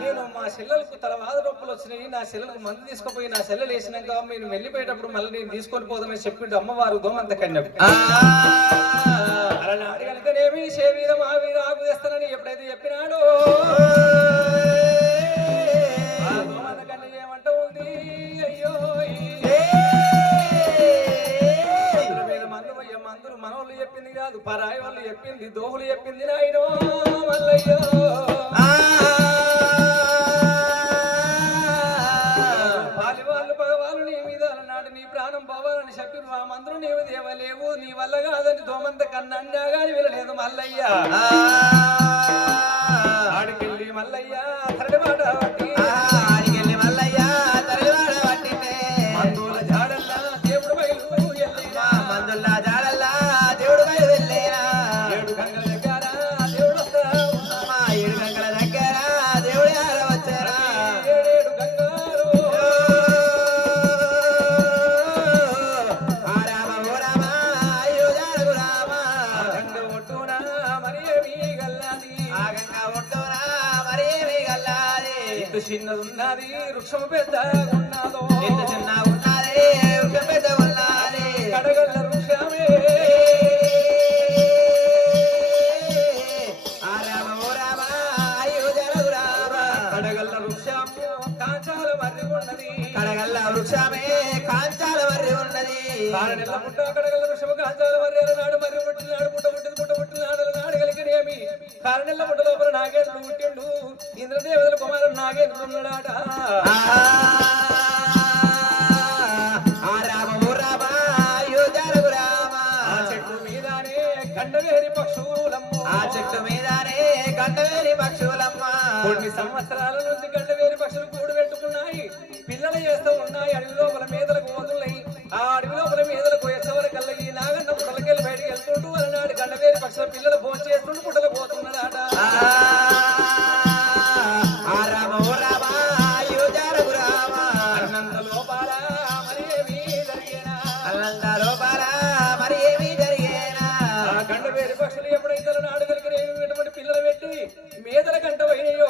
నేను మా చెల్లెలకు తలవాద నొప్పులు వచ్చినాయి నా చెల్లెలకు మందు తీసుకుపోయి నా చెల్లెలు వేసినాక మీరు వెళ్ళిపోయేటప్పుడు మళ్ళీ నేను తీసుకొని పోదామని చెప్పిండు అమ్మవారు దోమంత కన్యకు అలా నాడు కనుకనేమి శేవీరం ఆ వీర ఆకు చేస్తానని ఎప్పుడైతే చెప్పినాడో దోమంత కన్య ఏమంటావు అయ్యో మందులు మనోళ్ళు చెప్పింది కాదు పరాయి వాళ్ళు చెప్పింది దోహులు చెప్పింది నాయనో మల్లయ్యో పాలివాళ్ళు పగవాళ్ళు నీ మీద అన్నాడు నీ ప్రాణం పోవాలని చెప్పి ఆ మందులు నీవు దేవలేవు నీ వల్ల కాదని దోమంత కన్నా అన్నా గాని వినలేదు మల్లయ్య మల్లయ్య తరలివాడ పట్టి ఆడికెళ్ళి మల్లయ్య తరలివాడ పట్టిండే మందుల జాడల్లా దేవుడు బయలు ఎల్లినా మందుల్లా జాడల్లా దేవుడు బయలు వెళ్ళేనా ఏడు గంగల దగ్గర దేవుడు వస్తా మా ఏడు గంగల దగ్గర దేవుడు యార వచ్చారా ఏడేడు గంగారు ఆ రామ ఓ రామ అయ్యో జాడగు రామ గంగ ఒడ్డున మరి ఏమి గల్లాది ఆ గంగ ఒడ్డున మరి ఏమి గల్లాది ఇంత చిన్నదున్నది వృక్షము పెద్ద ఉన్నదో ఇంత చిన్న ఉన్నది ఒక పెద్ద ఉన్నది కడగల్ల వృక్షమే ఆ రామ ఓ రామ అయ్యో జాడగు రామ కడగల్ల వృక్షము కాంచాల మర్రి ఉన్నది కడగల్ల వృక్షమే కాంచాల వర్రి ఉన్నది కారణెల్ల పుట్ట కడగల్ల వృక్షము కాంచాల మర్రి అలనాడు మర్రి పుట్టినాడు పుట్ట పుట్టినాడు అలనాడు కలిగినేమి కారణెల్ల పుట్ట లోపల నాగేంద్రుడు పుట్టిండు ఇంద్రదేవతల కుమారుడు నాగేంద్రుడు ఉన్నాడాట ఆ రామ ఓ రామ అయ్యో జాడగు రామ ఆ చెట్టు మీదనే గండవేరి పక్షులమ్ము ఆ చెట్టు మీదనే గండవేరి పక్షులమ్మ కొన్ని సంవత్సరాల నుంచి గండవేరి పక్షులు కూడు పెట్టుకున్నాయి పిల్లలు చేస్తూ ఉన్నాయి అడవి లోపల మీదలకు వదులున్నాయి ఆ అడవి లోపల మీదలకు వచ్చేవరకల్లా ఈ నాగన్న పుట్టలకెళ్ళి బయటికి వెళ్తుంటూ అలనాడు గండవేరి పక్షుల పిల్లలు భోజనం చేస్తుంటూ పుట్టలకు పోతున్నాడట ఆ రామ ఓ రామ అయ్యో జాడగు రామ అన్నంత లోపల మరి ఏమీ జరిగేనా అల్లంత లోపల మరి ఏమి జరిగేనా ఆ గండవేరి పక్షులు ఎప్పుడైతే నాడు కలిగిన ఇటువంటి పిల్లలు పెట్టి మీదల గంట పోయినాయో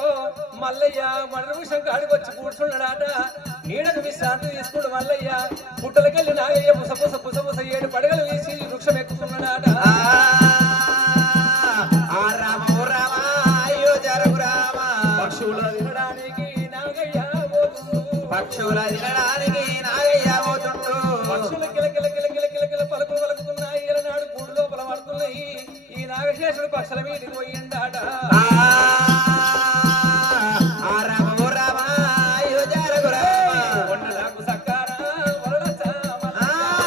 మల్లయ్య మన విషయం కాడికి వచ్చి కూర్చున్నాడట నీడకు విశ్రాంతి తీసుకుడు మల్లయ్య పుట్టలకెళ్ళి నాగయ్య పుస ఏడు పడగలు వేసి వృక్షం ఎక్కుతున్నాడట ఆ రామ ఓ రామ అయ్యో జాడగు రామ పక్షుల తినడానికి నాగయ్య పోతుండు పక్షుల తినడానికి నాగయ్య పోతుండు పక్షులు కిల పలుకులు పలుకుతున్నాయి ఇలనాడు గూడు లోపల పడుతున్నాయి ఈ నాగశేషుడు పక్షుల మీదకి పోయిండాట ఆ రామ ఓ రామ అయ్యో జాడగు రామ కొండలకు సక్కార వరలచ్చ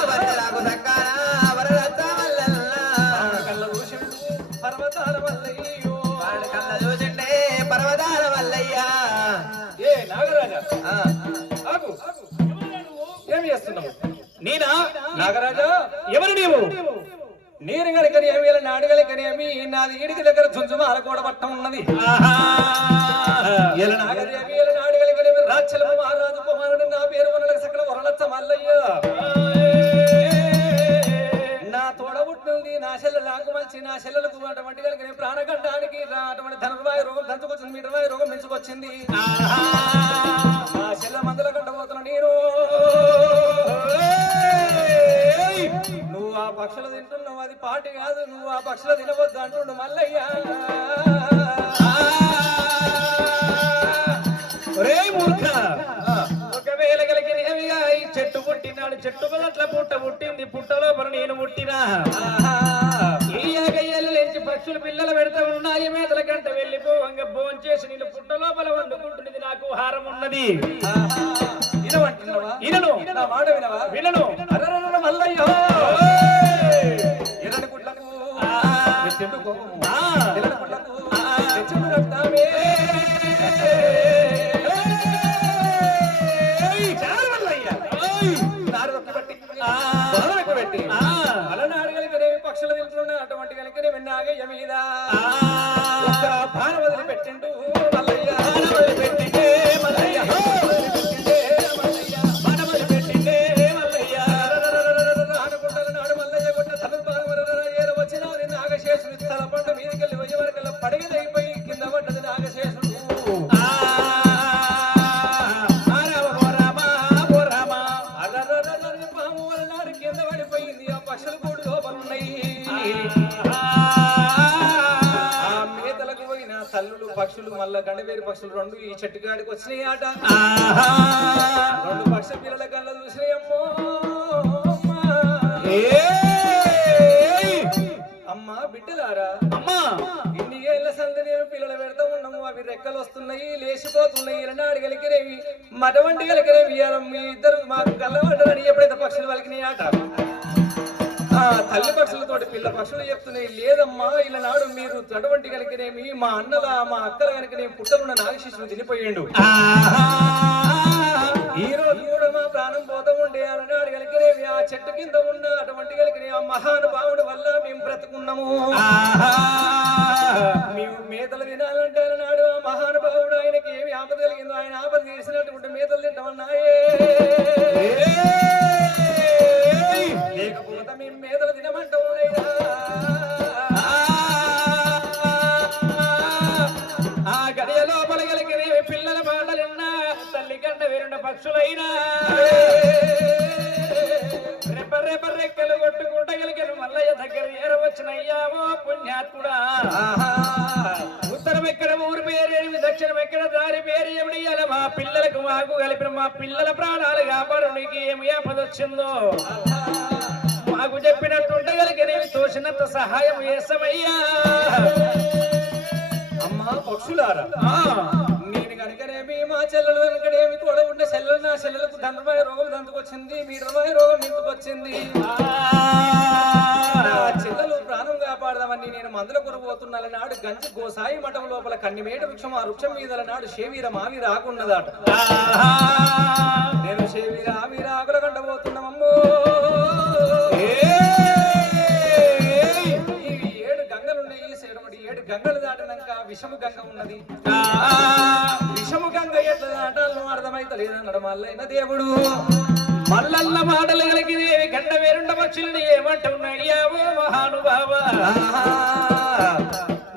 వరదలకు సక్కన వరదత్త వల్లల్ల కళ్ళ దూషుడు పర్వతాల మల్లయ్యో వాళ్ళ కళ్ళ చూసిండే పర్వతాల వల్లయ్య ఏ నాగరాజా ఆగు ఏమి చేస్తున్నావు నేనా నాగరాజా ఎవరు నీవు నీరు గలికనేమి నాడు గలికనేమి నాది ఈడికి దగ్గర చుంచుమాల కూడా పట్టం ఉన్నది ఇలా నాగదేవి ఇలా నాడు గలికనేమి రాజ్యల మహారాజు కుమారుడు నా పేరు వనలకు సకల వరలచ్చ మల్లయ్య నా తోడబుట్టింది నా చెల్లెలు నాకు మంచి నా చెల్లెలకు అటువంటి కలిగిన ప్రాణగండానికి అటువంటి ధనుర్వాయు రోగం దంచుకొచ్చింది మీటర్వాయు రోగం పెంచుకొచ్చింది నా చెల్లె మందుల కంటపోతున్నా నేను నువ్వు ఆ పక్షులు తింటున్నావు అది పాటి కాదు నువ్వు ఆ పక్షులు తినవద్దు అంటుండు మల్లయ్య రే మూర్ఖ ఒకవేళ కలిగినేమిగా ఈ చెట్టు పుట్టినాడు చెట్టు మొదట్ల పుట్ట పుట్టింది పుట్ట లోపల నేను పుట్టినా ఈ యాగయ్యలు లేచి పక్షులు పిల్లలు పెడతా ఉన్నాయి మేతల గంట వెళ్ళిపోవంగ భోంచేసి నేను పుట్ట లోపల వండుకుంటున్నది నాకు హారం ఉన్నది వినవంటున్నావా వినను నా మాట వినవా వినను అరరర మల్లయ్య ఎర్రటి గుడ్లకు చెట్టు కోపము తెల్లటి గుడ్లకు చెట్టు రక్తమే పెట్టి అలనాడు కలిగినవి పక్షులు తింటున్నా అటువంటి కలిగిన విన్నాగయ్య మీద బాణ వదిలి పెట్టిండు మల్లయ్య పెట్టిండే మల్లయ్య అనుకుంటారు నాడు మల్లయ్య కొట్ట తల ఏర వచ్చినది నాగశేషుడు తల పంట మీదకెళ్ళి పోయే వరకల్లా పడిగదైపోయి కింద పడ్డది నాగశేషుడు పాము వలనాడు కింద పడిపోయింది ఆ పక్షులు కూడు లోపల ఉన్నాయి ఆ మేతలకు పోయిన తల్లులు పక్షులు మళ్ళా గండవేరి పక్షులు రెండు ఈ చెట్టు కాడికి వచ్చినాయి ఆట రెండు పక్ష పిల్లల కళ్ళ చూసినాయమ్మో అమ్మా బిడ్డలారా అమ్మా ఇన్ని ఏళ్ల సందడి పిల్లలు పెడతా ఉన్నాము అవి రెక్కలు వస్తున్నాయి లేచిపోతున్నాయి ఇలనాడు కలిగిరేవి మటవంటి కలిగిరేవి మీ ఇద్దరు మాకు కళ్ళబడ్డరని ఎప్పుడైతే పక్షులు వలికినాయి ఆట తల్లి పక్షులతోటి పిల్ల పక్షులు చెప్తున్నాయి లేదమ్మా ఇలా నాడు మీరు తడవంటి కనుకనేమి మా అన్నల మా అక్కల కనుకనేమి పుట్టలున్న నాగశిష్యుడు తినిపోయిండు ఈ రోజు కూడా మా ప్రాణం పోతా ఉండే అలనాడు కలిగినేవి ఆ చెట్టు కింద ఉన్న అటువంటి కలిగిన ఆ మహానుభావుడి వల్ల మేము బ్రతుకున్నాము మేము మేతలు తినాలంటే అలనాడు ఆ మహానుభావుడు ఆయనకి ఏమి ఆపద కలిగిందో ఆయన ఆపద చేసినటువంటి మేతలు తింటామన్నాయే లేకపోతే మేము మేతలు తినమంటాము ఆ గడియ లోపల కలిగిన పిల్లల మాటలున్నా తల్లి కంట వేరుండ పక్షులైనా రెక్కలు కొట్టుకుంట కలిగిన మల్లయ్య దగ్గర ఏరవచ్చునయ్యావో పుణ్యాత్ముడా ఉత్తరం ఎక్కడ ఊరు పేరేమి దక్షిణం ఎక్కడ దారి పేరు ఏమిడియాల మా పిల్లలకు మాకు కలిపిన మా పిల్లల ప్రాణాలు కాపాడు నీకు ఏమి ఆపదొచ్చిందో మాకు చెప్పినట్టుంటే కలిగినవి తోసినంత సహాయం చేస్తామయ్యా అమ్మా పక్షులారా నేను కనుకనేమి మా చెల్లెలు కనుకనేమి తోడ ఉండే చెల్లెలు నా చెల్లెలకు దండమాయ రోగం దందుకొచ్చింది మీడమాయ రోగం ఎందుకొచ్చింది నా చెల్లెలు ప్రాణం కాపాడదామని నేను మందుల కొరపోతున్న నాడు గంజి గోసాయి మఠం లోపల కన్నిమేట వృక్షం ఆ వృక్షం మీద నాడు షేవీర మావీర ఆకున్నదాట నేను షేవీర ఆవీర ఆకుల కంటబోతున్నామమ్మో గంగలు దాటినాక విషము గంగ ఉన్నది విషము గంగ ఎట్లా దాటాలను అర్థమైతే లేదన్నాడు మల్లైన దేవుడు మల్లన్న మాటలు కలిగినవి గంట వేరుండ పక్షుల్ని ఏమంటున్నాయ్యావో మహానుభావ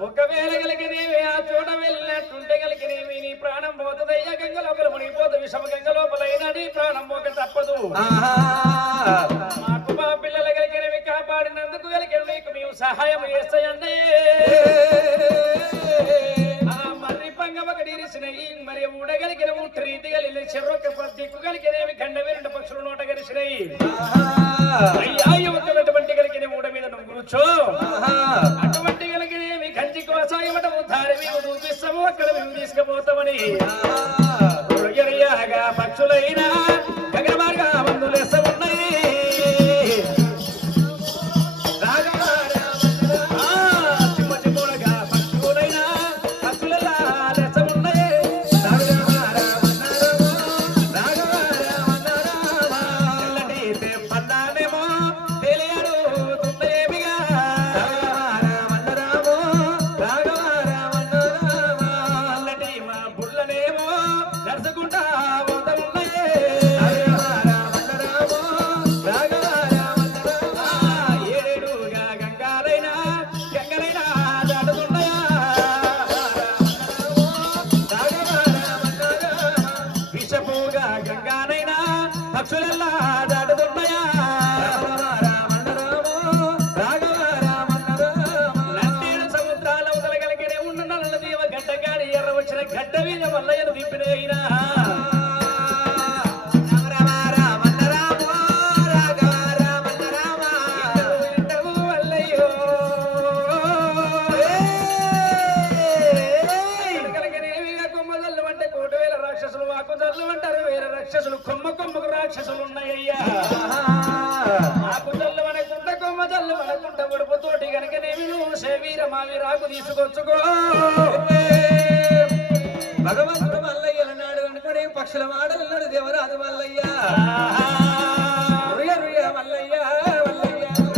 ఒకవేళ కలిగినవి ఆ చోట వెళ్ళినట్టుంటే కలిగినవి నీ ప్రాణం పోతుందయ్యా గంగ లోపల మునిగిపోతే విషమ గంగ లోపలైనా నీ ప్రాణం పోక తప్పదు మాకు మా పిల్లల కలిగినవి కాపాడినందుకు కలిగిన నీకు మేము సహాయం చేస్తాయండి మర్రి పంగమకడిరిసినవి మరి ఊడగలిగిన ఊటి రీతి కలిగిన చెర్రొక్క దిక్కు కలిగినవి గండ వేరుండ పక్షులు నోట కలిసినాయి అయ్యా యువకులటువంటి కలిగిన ఊడ మీద నువ్వు కూర్చో అటువంటి కలిగినవి కంచి కోసాయమటము దారి మేము చూపిస్తాము అక్కడ మేము తీసుకుపోతామని పక్షులైనా గగనమార్గా మందులేస్తా ఉన్నాయి రాక్షసులు ఉన్నాయ్యా ఆకుజల్లు మనకుంట కొమ్మజల్లు మనకుంట గొడుపుతోటి గనక నేను శరీర మావిరాకు తీసుకొచ్చుకో భగవంతుడు మల్లయ్య అన్నాడు అనుకునే పక్షుల మాటలన్నాడు దేవరాజు మల్లయ్య రుయ రుయ మల్లయ్య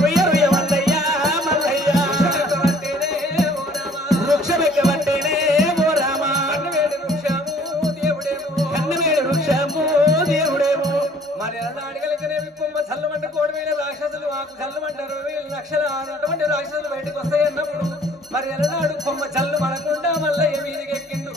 రుయ రుయ మల్లయ్య మల్లయ్య వృక్షమెక్కవంటేనే ఓ రామ కన్నవేడి వృక్షము దేవుడేమో మరి అన్నాడు కలిగినవి కొమ్మ చల్లమంట కోడివేల రాక్షసులు ఆకు చల్లమంటారు 2,000 లక్షల అటువంటి రాక్షసులు బయటకు వస్తాయి అన్నప్పుడు మరి అన్నాడు కొమ్మ చల్లు మనకుండా మల్లయ్య మీదికి ఎక్కిండు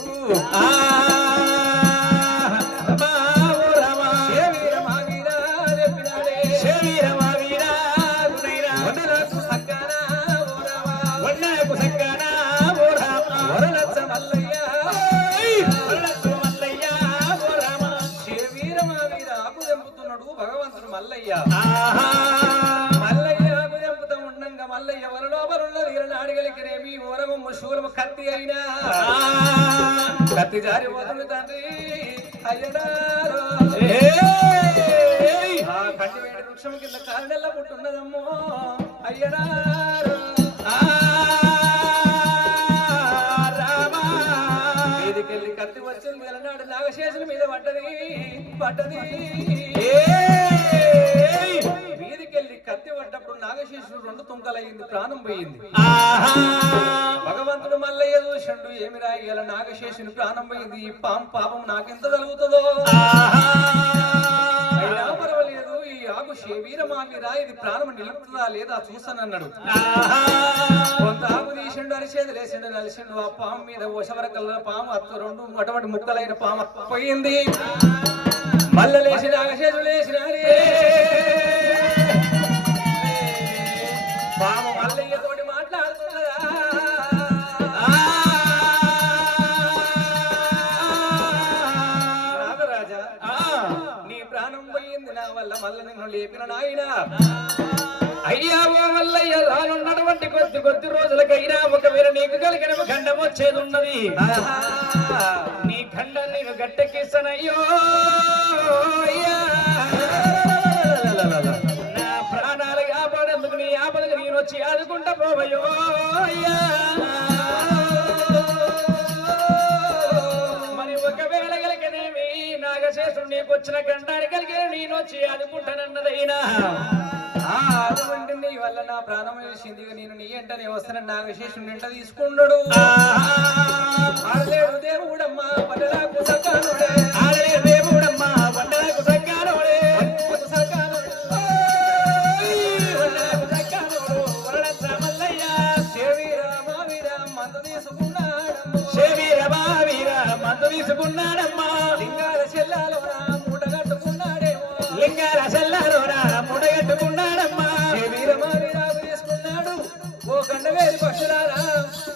భగవంతుడు మల్లయ్య మల్లయ్యకు చంపుతూ ఉండంగా మల్లయ్య వర లోపల ఉన్నది నాడిగలికినేమి ఓరగొమ్మ శూలము కత్తి అయినా కత్తి జారిపోతుంది తండ్రి అయ్యడారు కంటి వేడి వృక్షం కింద కారణెల్ల పుట్టున్నదమ్మో అయ్యనారు మీదికెళ్ళి కత్తి వచ్చింది అలనాడు నాగశేషుల మీద పడ్డది మీదికెళ్ళి కత్తి పడ్డప్పుడు నాగశేషుడు 2 తుంకలయ్యింది, ప్రాణం పోయింది. భగవంతుడు మల్లయ్య చూసిండు, ఏమి రాయాల నాగశేషుని ప్రాణం పోయింది, ఈ పాపం నాకెంత కలుగుతుందో, అయినా పర్వాలేదు ఈ ఆకు వీరమావిరా ఇది ప్రాణం నిలుపుతుందా లేదా చూస్తానన్నాడు. కొంత ఆకు తీసిండు, అరిసేది లేచిండు, నలిసిండు. ఆ పాము మీద వశవరకల్ల పాము అత్త 2 అటువంటి ముక్కలైన పాము పోయింది. మల్ల లేచి నాగశేషుడు లేచిన పాము మల్లయ్యతోటి మాట్లాడుతున్నదా, నాగరాజా నీ ప్రాణం పోయింది, నా వల్ల మల్ల నిన్ను లేపిన నాయన. అయ్యా ఓ వల్లయ్య రానున్నటువంటి కొద్ది రోజులకైనా ఒకవేళ నీకు కలిగిన ఖండం వచ్చేది ఉన్నది. నీ ఖండం నేను గట్టెక్కిస్తానయ్యో, నా ప్రాణాలు కాపాడేందుకు నీ ఆపదకు నేను వచ్చి ఆదుకుంటా పోవయ్యో. మరి ఒకవేళ కలిగినవి నాగశేషుడు నీకు వచ్చిన ఖండాన్ని కలిగిన నేను వచ్చి ఆదుకుంటానన్నదైనా అటువంటి నీ వల్ల నా ప్రాణం వేసింది, నేను నీ ఎంటనే వస్తానని నాగశేషుని ఎంట తీసుకున్నాడు. ఆడలేడు దేవుడమ్మా పల్లెలకు సకానుడే, ఆడలేడు దేవుడమ్మా వండలకు సకానుడే, మందు తీసుకున్నాడమ్మా, లింగాల చెల్లాలోన మూట కట్టుకున్నాడేమో, లింగాల చెల్లాలోన మూట కట్టుకున్నాడమ్మా, వీరమావిరాగు తీసుకున్నాడు. ఓ కండవేరి పక్షులారా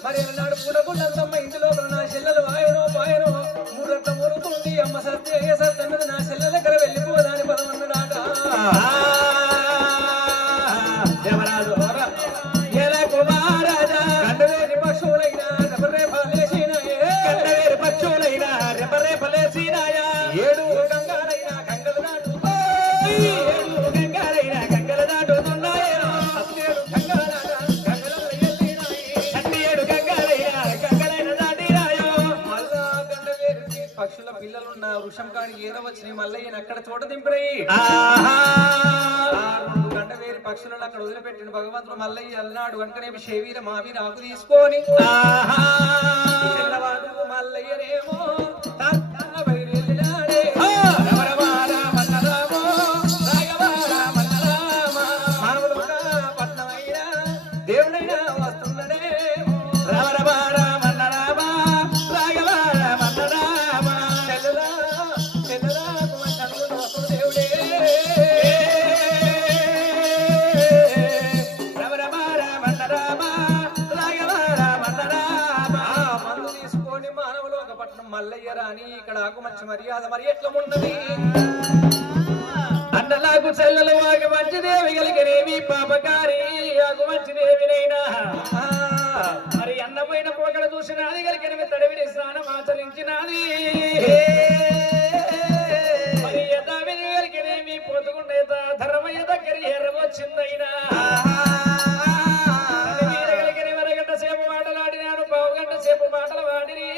మరి నాడు పుడగుళ్ళంతమ్మ ఇంటి లోపల నా చెల్లెలు వాయనో పాయనో మూరట్ల మురుగుతుంది, అమ్మ సత్య సత్తన్నది నా చెల్లెల దగ్గర వెళ్ళిపోదాని పదమన్నాడాట. దేవరాజు ఎలా కుమారాజా కండవేరి పక్షులైనా రెపరేపలేసినాయే, కండవేరి పక్షులైనా రెపరేపలేసినాయా, 7 గంగాలైనా గంగలు దాటు, 7 గంగాలైనా గంగలు దాటుతున్నాయో, 7 గంగాలైనా గంగలలో ఎల్లినాయి, 7 గంగాలైనా గంగలైన దాటినాయో. మళ్ళా కండవేరికి పక్షుల పిల్లలున్న వృషం కాడి ఏరవచ్చి మల్లయ్యని అక్కడ చోట దింపినాయి. ఆహా 2 కండవేరి పక్షులను అక్కడ వదిలిపెట్టిన భగవంతుడు మల్లయ్య అన్నాడు, వెంటనే శేవీర మావీర ఆకు తీసుకొని ఆహా చిన్నవాడు మల్లయ్యనేమో బయలుదేరినాడే. మానవులుగా పట్నమైనా దేవుడైనా వస్తున్నదేమో, చెల్లెలకు మంటలు వస్తు దేవుడే. మందు తీసుకొని మానవులోక పట్నం మల్లయ్య రాని ఇక్కడ ఆకు మంచి మర్యాద మరి ఎట్లా ఉన్నది. అన్నలాగు చెల్లెలు వాగ మంచిదేవి కలిగినేవి పాపకారి ఆగు మంచిదేవినైనా మరి అన్నమైన పోకడ చూసినది కలిగినవి తడివిడి స్నానం ఆచరించినది. మరి యథావిధి కలిగినేవి పోతుకుండా ధర్మయ్య దగ్గర ఎర్రవచ్చిందైనా కలిగిన వరగంట సేపు మాటలాడినాను, 1/2 గంట సేపు మాటలు వాడిని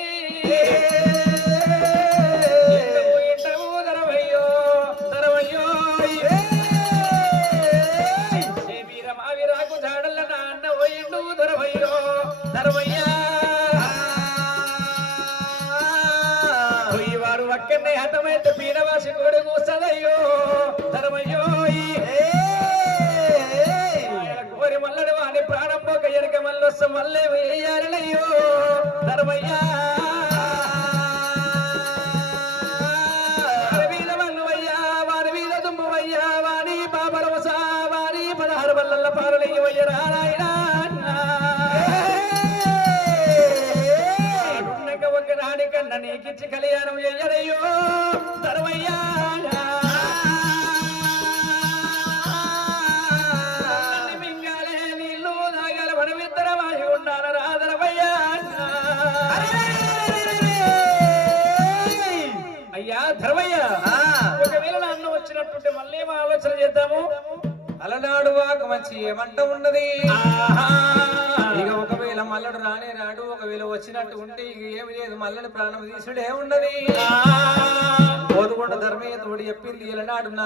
ధరవయ్యో ధరవయ్యో వీరమావిరాకు జాడల్ల నా అన్న పోయిండు ధరవయ్యో ధరవయ్యా. వాడు అక్కడనే హతమైతే పీడవాసి కోడి కూస్తదయ్యో ధరవయ్యో. కోరి మల్లడి వాడి ప్రాణం పోక ఎనక మల్లొస్త మల్లే వేయాలయ్యో ధరవయ్యా. వారి వీధ దుమ్మువయ్యా వాణి బాబరవసా వాణి 16 బల్లల పారలయ్యవయ్య రారాయణ ఒక రాణి కన్న నీకిచ్చి కళ్యాణం చెయ్యడయ్యో ధరవయ్యా. మింగాలే నీళ్ళు నాగల పడమిద్దర వాయి ఉండాల రాధరవయ్యా. అయ్యా ధర్మయ్య ఒకవేళ నా అన్న వచ్చినట్టుంటే మళ్ళీ ఏమో ఆలోచన చేద్దాము. అలనాడు వాక మంచి ఏమంట ఉన్నది ఇక ఒకవేళ మల్లడు రానే రాడు ఒకవేళ వచ్చినట్టు ఉంటే ఇక ఏమి లేదు మల్లని ప్రాణం తీసుడే ఉన్నది కోదుకొండ ధర్మయ్య తోడు చెప్పింది ఇలనాడు నా